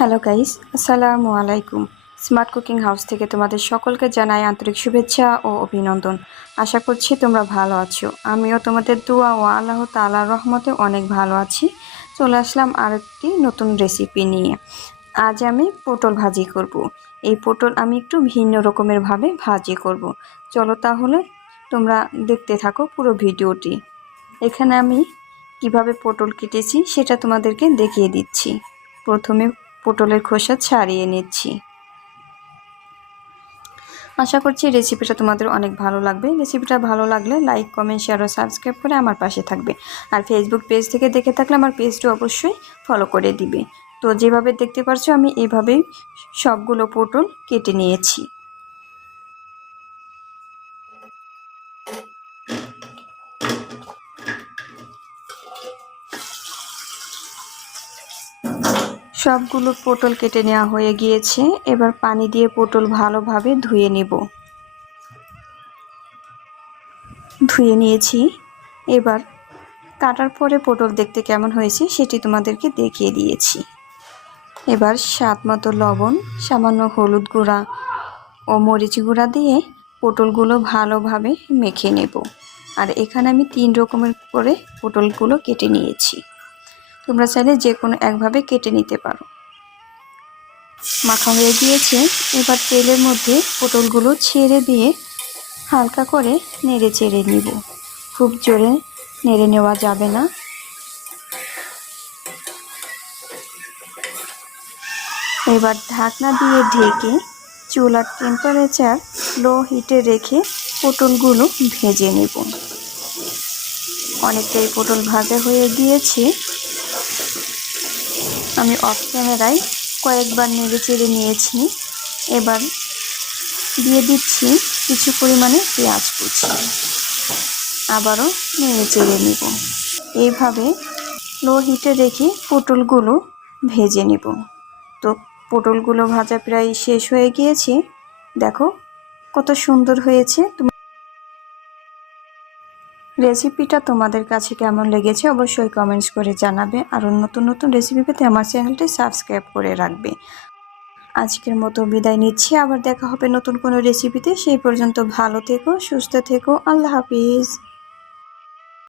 Hello guys, আসসালামু আলাইকুম। Smart cooking house থেকে তোমাদের সকলকে জানাই আন্তরিক শুভেচ্ছা ও অভিনন্দন। আশা করছি তোমরা ভালো আছো। আমিও তোমাদের দোয়া ও আল্লাহ তাআলার রহমতে অনেক ভালো আছি। চলে আসলাম আরেকটি নতুন রেসিপি নিয়ে। আজ আমি পটল ভাজি করব। এই পটল আমি একটু ভিন্ন রকমের ভাবে ভাজি করব। চলো তাহলে তোমরা দেখতে থাকো পুরো ভিডিওটি। এখানে আমি কিভাবে পটল কেটেছি সেটা তোমাদেরকে দেখিয়ে দিচ্ছি। প্রথমে পটলের খোসা ছাড়িয়ে নিচ্ছি। আশা করছি রেসিপিটা তোমাদের অনেক ভালো লাগবে। রেসিপিটা ভালো লাগলে লাইক, কমেন্ট, শেয়ার ও সাবস্ক্রাইব করে আমার পাশে থাকবে। আর ফেসবুক পেজ থেকে দেখে থাকলে আমার পেজটা অবশ্যই ফলো করে দিবে। তো যেভাবে দেখতে পাচ্ছ আমি এইভাবেই সবগুলো পটল কেটে নিয়েছি। সবগুলো পটল কেটে নেওয়া হয়ে গিয়েছে। এবার পানি দিয়ে পটল ভালোভাবে ধুয়ে নেব। ধুয়ে নিয়েছি। এবার কাটার পরে পটল দেখতে কেমন হয়েছে সেটি তোমাদেরকে দেখিয়ে দিয়েছি। এবার স্বাদ মতো লবণ, সামান্য হলুদ গুঁড়া ও মরিচ গুঁড়া দিয়ে পটলগুলো ভালোভাবে মেখে নেব। আর এখানে আমি 3 রকমের করে পটলগুলো কেটে নিয়েছি। তোমরা চাইলে যে কোনো একভাবে কেটে নিতে পারো। মাখা হয়ে গিয়েছে। এবার তেলের মধ্যে পটলগুলো ছেড়ে দিয়ে হালকা করে নেড়ে চেড়ে নিব। খুব জোরে নেড়ে নেওয়া যাবে না। এবার ঢাকনা দিয়ে ঢেকে চুলার টেম্পারেচার লো হিটে রেখে পটলগুলো ভেজে নেব। অনেকটাই পটল ভাজা হয়ে গিয়েছে। আমি অফ ক্যামেরায় কয়েকবার নেড়ে চেড়ে নিয়েছি। এবার দিয়ে দিচ্ছি কিছু পরিমাণে পেঁয়াজ কুচি। আবারও নেড়ে চেড়ে নেব। এইভাবে লো হিটে রেখে পটলগুলো ভেজে নেব। তো পটলগুলো ভাজা প্রায় শেষ হয়ে গিয়েছে। দেখো কত সুন্দর হয়েছে। রেসিপিটা তোমাদের কাছে কেমন লেগেছে অবশ্যই কমেন্টস করে জানাবে। আর নতুন নতুন রেসিপি পেতে আমার চ্যানেলটি সাবস্ক্রাইব করে রাখবে। আজকের মতো বিদায় নিচ্ছি। আবার দেখা হবে নতুন কোনো রেসিপিতে। সেই পর্যন্ত ভালো থেকো, সুস্থ থেকো। আল্লাহ হাফিজ।